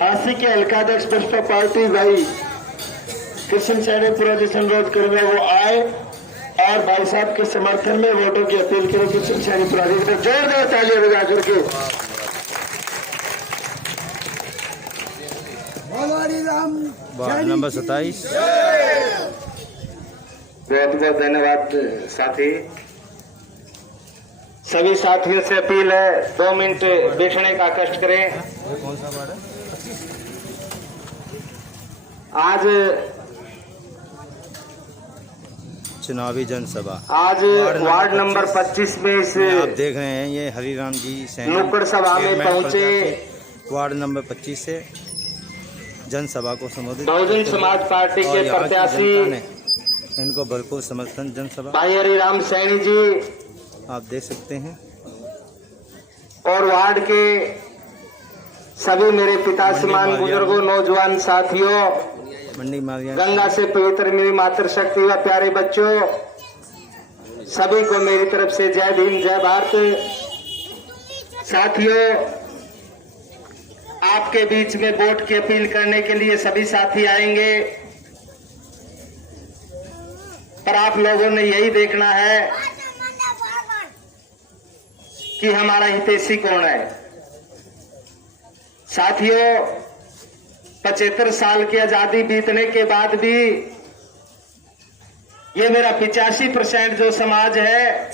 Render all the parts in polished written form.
हासी के हल्का अध्यक्ष बसपा पार्टी भाई कृष्ण सैनी पूरा जिस अनुरोध करूंगा वो आए और भाई साहब के समर्थन में वोटों की अपील करें। कृष्ण सैनी पूरा जोरदार तालियां बजा करके वार्ड नंबर 27। बहुत बहुत धन्यवाद साथी। सभी साथियों से अपील है 2 मिनट बैठने का कष्ट करें। कौन सा वार्ड है? आज चुनावी जनसभा आज वार्ड नंबर 25 में इस आप देख रहे हैं, ये हरिराम जी सैनी नुक्कड़ सभा में पहुंचे वार्ड नंबर 25 से जनसभा को संबोधित। बहुजन समाज पार्टी के प्रत्याशी इनको भरपूर समर्थन जनसभा भाई हरिराम सैनी जी आप देख सकते हैं और वार्ड के सभी मेरे पिता समान बुजुर्गों, नौजवान साथियों, मंडी मारिया गंगा से पवित्र मेरी मातृशक्ति व प्यारे बच्चों, सभी को मेरी तरफ से जय भीम जय भारत। साथियों, आपके बीच में वोट की अपील करने के लिए सभी साथी आएंगे, पर आप लोगों ने यही देखना है कि हमारा हितैषी कौन है। साथियों, 75 साल की आजादी बीतने के बाद भी ये मेरा 85% जो समाज है,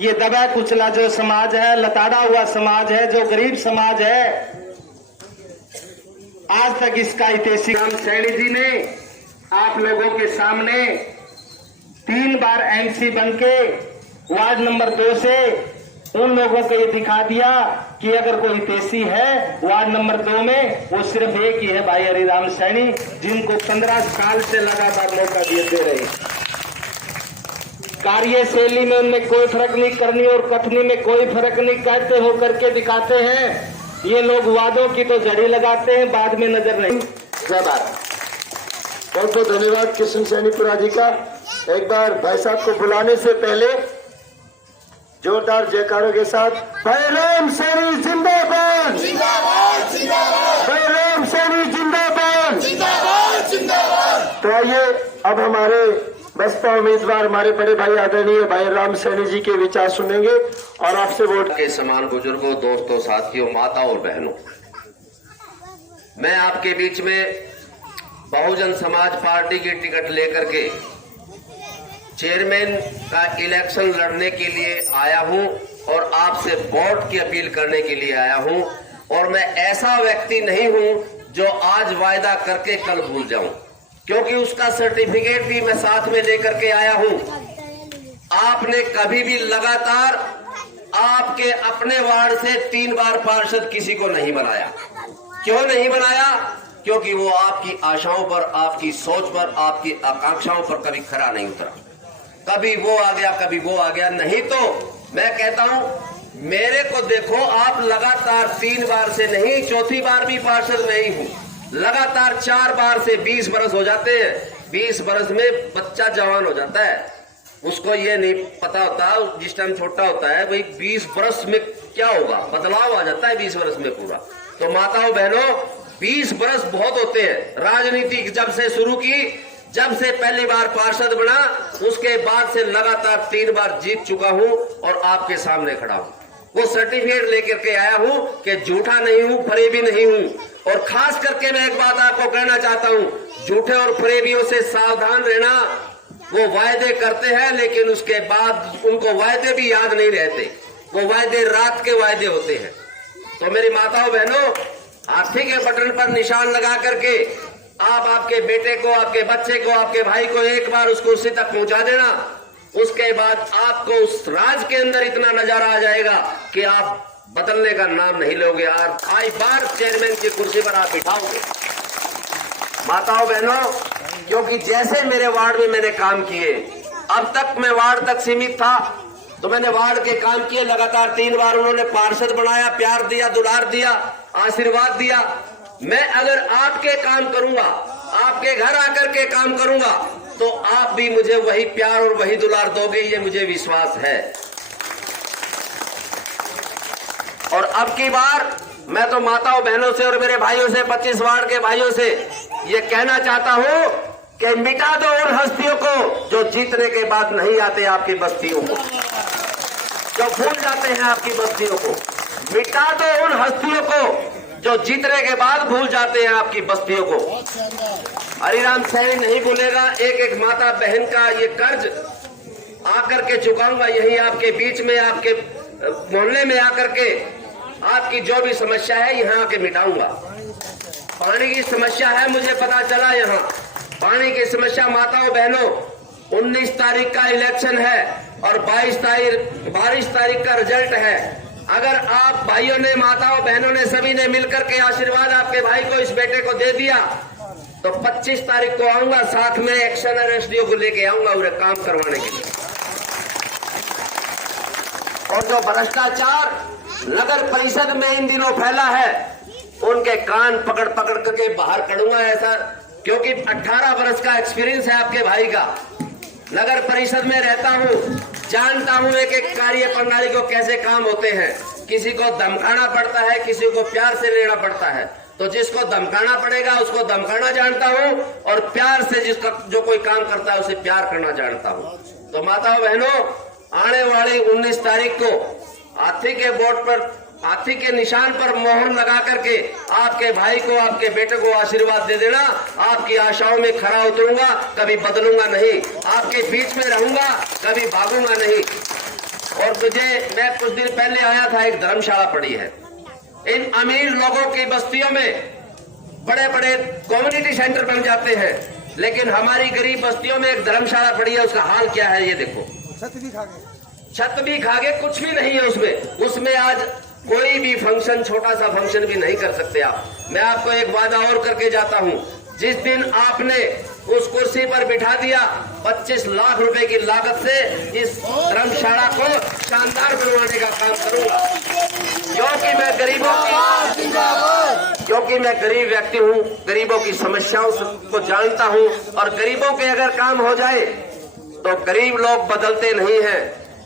ये दबा कुचला जो समाज है, लताड़ा हुआ समाज है, जो गरीब समाज है, आज तक इसका हितैषी सैनी जी ने आप लोगों के सामने 3 बार एमसी बनके वार्ड नंबर 2 से उन लोगों को ये दिखा दिया कि अगर कोई हितैषी है वार्ड नंबर 2 में, वो सिर्फ एक ही है, भाई हरिराम सैनी, जिनको 15 साल से लगातार मौका दे रहे। कार्यशैली में उनमें कोई फर्क नहीं, करनी और कथनी में कोई फर्क नहीं, कहते हो करके दिखाते हैं। ये लोग वादों की तो जड़ी लगाते हैं, बाद में नजर नहीं। जय भारत। बहुत बहुत धन्यवाद कृष्ण सैनीपुरा जी का। एक बार भाई साहब को बुलाने से पहले जोरदार जयकारों के साथ भाई राम सैनी जिंदाबाद, भाई राम सैनी जिंदाबाद। तो आइए अब हमारे बसपा उम्मीदवार हमारे बड़े भाई आदरणीय भाई राम सैनी जी के विचार सुनेंगे और आपसे वोट के समान बुजुर्गों, दोस्तों, साथियों, माता और बहनों, मैं आपके बीच में बहुजन समाज पार्टी की टिकट लेकर के चेयरमैन का इलेक्शन लड़ने के लिए आया हूं और आपसे वोट की अपील करने के लिए आया हूं। और मैं ऐसा व्यक्ति नहीं हूं जो आज वायदा करके कल भूल जाऊं, क्योंकि उसका सर्टिफिकेट भी मैं साथ में लेकर के आया हूं। आपने कभी भी लगातार आपके अपने वार्ड से 3 बार पार्षद किसी को नहीं बनाया। क्यों नहीं बनाया? क्योंकि वो आपकी आशाओं पर, आपकी सोच पर, आपकी आकांक्षाओं पर कभी खरा नहीं उतरा। कभी वो आ गया, कभी वो आ गया। नहीं तो मैं कहता हूं, मेरे को देखो, आप लगातार 3 बार से नहीं, 4थी बार भी पार्षद नहीं हूं। लगातार 4 बार से 20 बरस हो जाते हैं। 20 बरस में बच्चा जवान हो जाता है, उसको ये नहीं पता होता जिस टाइम छोटा होता है भाई 20 बरस में क्या होगा, बदलाव आ जाता है 20 बरस में पूरा। तो माताओं बहनों, 20 बरस बहुत होते हैं। राजनीति जब से शुरू की, जब से पहली बार पार्षद बना, उसके बाद से लगातार 3 बार जीत चुका हूं और आपके सामने खड़ा हूं। वो सर्टिफिकेट लेकर के आया हूं कि झूठा नहीं हूं, फरेबी नहीं हूं। और खास करके मैं एक बात आपको कहना चाहता हूं, झूठे और फरेबियों से सावधान रहना। वो वायदे करते हैं लेकिन उसके बाद उनको वायदे भी याद नहीं रहते। वो वायदे रात के वायदे होते हैं। तो मेरी माताओं बहनों, हाथी के बटन पर निशान लगा करके आप आपके बेटे को, आपके बच्चे को, आपके भाई को एक बार उस कुर्सी तक पहुंचा देना। उसके बाद आपको उस राज के अंदर इतना नजारा आ जाएगा कि आप बदलने का नाम नहीं लोगे। आई बार चेयरमैन की कुर्सी पर आप बिठाओगे। माताओं बहनों, क्योंकि जैसे मेरे वार्ड में मैंने काम किए, अब तक मैं वार्ड तक सीमित था, तो मैंने वार्ड के काम किए। लगातार 3 बार उन्होंने पार्षद बनाया, प्यार दिया, दुलार दिया, आशीर्वाद दिया। मैं अगर आपके काम करूंगा, आपके घर आकर के काम करूंगा, तो आप भी मुझे वही प्यार और वही दुलार दोगे, ये मुझे विश्वास है। और अब की बार मैं तो माताओं बहनों से और मेरे भाइयों से, 25 वार्ड के भाइयों से ये कहना चाहता हूं कि मिटा दो उन हस्तियों को जो जीतने के बाद नहीं आते आपकी बस्तियों को, जो भूल जाते हैं आपकी बस्तियों को। मिटा दो उन हस्तियों को जो जीतने के बाद भूल जाते हैं आपकी बस्तियों को। हरिराम सैनी नहीं भूलेगा एक एक माता बहन का ये कर्ज आकर के चुकाऊंगा, यही आपके बीच में, आपके मोहल्ले में आकर के आपकी जो भी समस्या है यहाँ आके मिटाऊंगा। पानी की समस्या है, मुझे पता चला यहाँ पानी की समस्या। माताओं बहनों, 19 तारीख का इलेक्शन है और 22 तारीख का रिजल्ट है। अगर आप भाइयों ने, माताओं बहनों ने, सभी ने मिलकर के आशीर्वाद आपके भाई को, इस बेटे को दे दिया तो 25 तारीख को आऊंगा, साथ में एक्शन और एसडीओ को लेके आऊंगा उन्हें काम करवाने के लिए। और जो भ्रष्टाचार नगर परिषद में इन दिनों फैला है उनके कान पकड़ पकड़ करके बाहर करूंगा, ऐसा, क्योंकि 18 वर्ष का एक्सपीरियंस है आपके भाई का। नगर परिषद में रहता हूं, जानता हूं एक एक कार्य प्रणाली को कैसे काम होते हैं। किसी को धमकाना पड़ता है, किसी को प्यार से लेना पड़ता है। तो जिसको धमकाना पड़ेगा उसको धमकाना जानता हूं और प्यार से जिसका जो कोई काम करता है उसे प्यार करना जानता हूं। तो माताओं बहनों, आने वाली 19 तारीख को हाथी के बोर्ड पर, हाथी के निशान पर मोहर लगा करके आपके भाई को, आपके बेटे को आशीर्वाद दे देना। आपकी आशाओं में खरा उतरूंगा, कभी बदलूंगा नहीं, आपके बीच में रहूंगा, कभी भागूंगा नहीं। और मैं कुछ दिन पहले आया था, एक धर्मशाला पड़ी है। इन अमीर लोगों की बस्तियों में बड़े बड़े कम्युनिटी सेंटर बन जाते हैं, लेकिन हमारी गरीब बस्तियों में एक धर्मशाला पड़ी है, उसका हाल क्या है ये देखो। छत भी खा गए, कुछ भी नहीं है उसमें आज कोई भी फंक्शन, छोटा सा फंक्शन भी नहीं कर सकते आप। मैं आपको एक वादा और करके जाता हूं, जिस दिन आपने उस कुर्सी पर बिठा दिया, 25 लाख रुपए की लागत से इस धर्मशाला को शानदार बनवाने का काम करूंगा। क्योंकि मैं गरीब व्यक्ति हूं, गरीबों की समस्याओं को जानता हूं, और गरीबों के अगर काम हो जाए तो गरीब लोग बदलते नहीं हैं,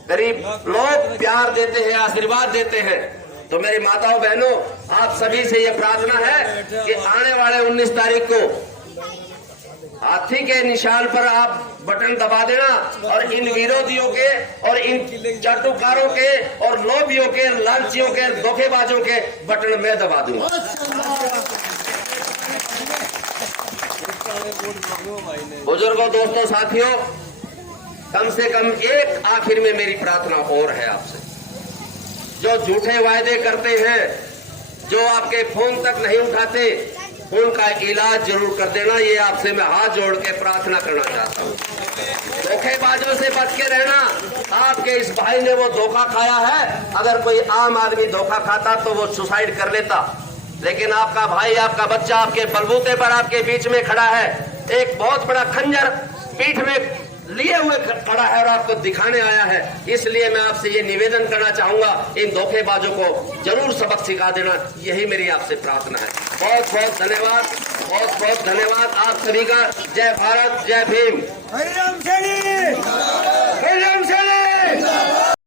गरीब लोग प्यार देते हैं, आशीर्वाद देते हैं। तो मेरी माताओं बहनों, आप सभी से यह प्रार्थना है कि आने वाले 19 तारीख को हाथी के निशान पर आप बटन दबा देना, और इन विरोधियों के और इन चाटुकारों के और लोभियों के, लालचियों के, धोखेबाजों के बटन मैं दबा दूंगा। बुजुर्गों, दोस्तों, साथियों, कम से कम एक आखिर में मेरी प्रार्थना और है आपसे। जो झूठे वायदे करते हैं, जो आपके फोन तक नहीं उठाते, उनका इलाज जरूर कर देना। ये आपसे मैं हाथ जोड़ के प्रार्थना करना चाहता हूँ। धोखेबाजों से बच के रहना। आपके इस भाई ने वो धोखा खाया है, अगर कोई आम आदमी धोखा खाता तो वो सुसाइड कर लेता, लेकिन आपका भाई, आपका बच्चा आपके बलबूते पर आपके बीच में खड़ा है, एक बहुत बड़ा खंजर पीठ में लिए हुए खड़ा है और आपको दिखाने आया है। इसलिए मैं आपसे ये निवेदन करना चाहूंगा, इन धोखेबाजों को जरूर सबक सिखा देना, यही मेरी आपसे प्रार्थना है। बहुत बहुत धन्यवाद, बहुत बहुत धन्यवाद आप सभी का। जय भारत, जय भीम। हरिराम सैनी, हरिराम सैनी।